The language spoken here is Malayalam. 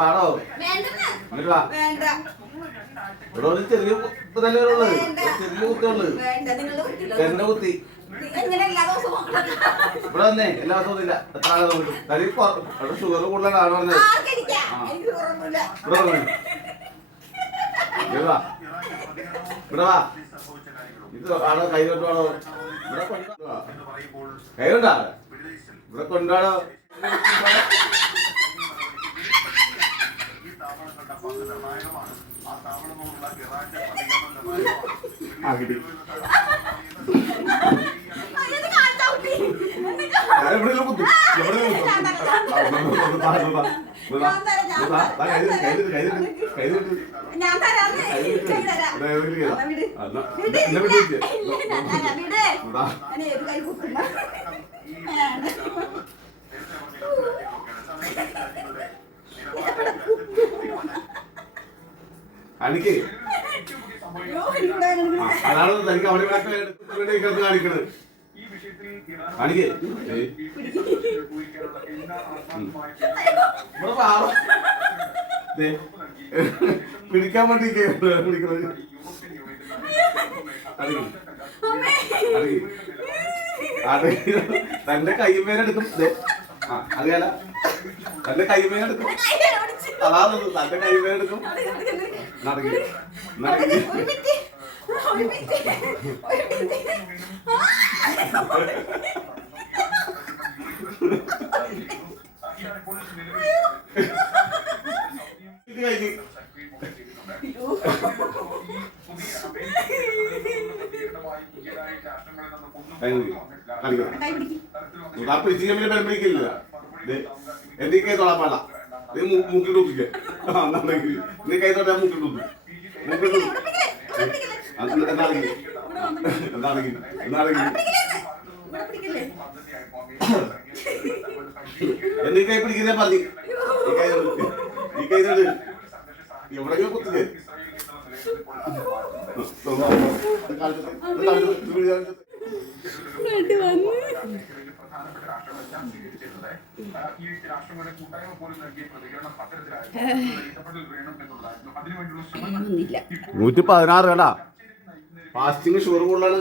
വാടോ ഇവിടെ ഒരു ചെറിയ കുത്ത് തന്നെ ഉള്ളത്, ചെറിയ കുത്തുള്ളത് എന്റെ കുത്തി ഇവിടെ വന്നേ എല്ലാ ദിവസവും ഇല്ല. എത്ര ആളെ നോക്കും തടി അവിടെ ഷുഗർ കൂടുതലാണ് പറഞ്ഞത്. ഇവിടെ വാ, ഇവിടെ വാ, ഇത് ആളെ കൈ കൊണ്ടുവാണോ? ഇവിടെ കൊണ്ടുവാ, കൈ കൊണ്ടാ ഇവിടെ കൊണ്ടുവാണോ? എനിക്ക് അതാണ് തനിക്ക് അവിടെ കാണിക്കണത്. കാണിക്കേ പിടിക്കാൻ വേണ്ടി പിടിക്കണത്. തന്റെ കൈമേലെടുക്കും. അറിയാല തന്റെ കൈമേലെടുക്കും. അതാണ് തന്റെ കൈമേലെടുക്കും. നടക്കി നടക്കി പിടിക്കില്ല. എന്തൊക്കെ തൊളാപ്പാടാ മൂക്കിട്ട് ഒപ്പിക്ക. നീ കൈ തൊട്ടാ മൂക്കിട്ട് ഒപ്പി മൂക്കിട്ട് എന്താണെങ്കിൽ എന്താണെങ്കിൽ എന്താണെങ്കിൽ എന്നീ കൈ പിടിക്കുന്നേ പറഞ്ഞു. ഈ കൈ എവിടെയോ കുത്തില്ലേ $116 കേട്ടാ. ഫാസ്റ്റിംഗ് ഷുഗർ കൂടുതലാണ്.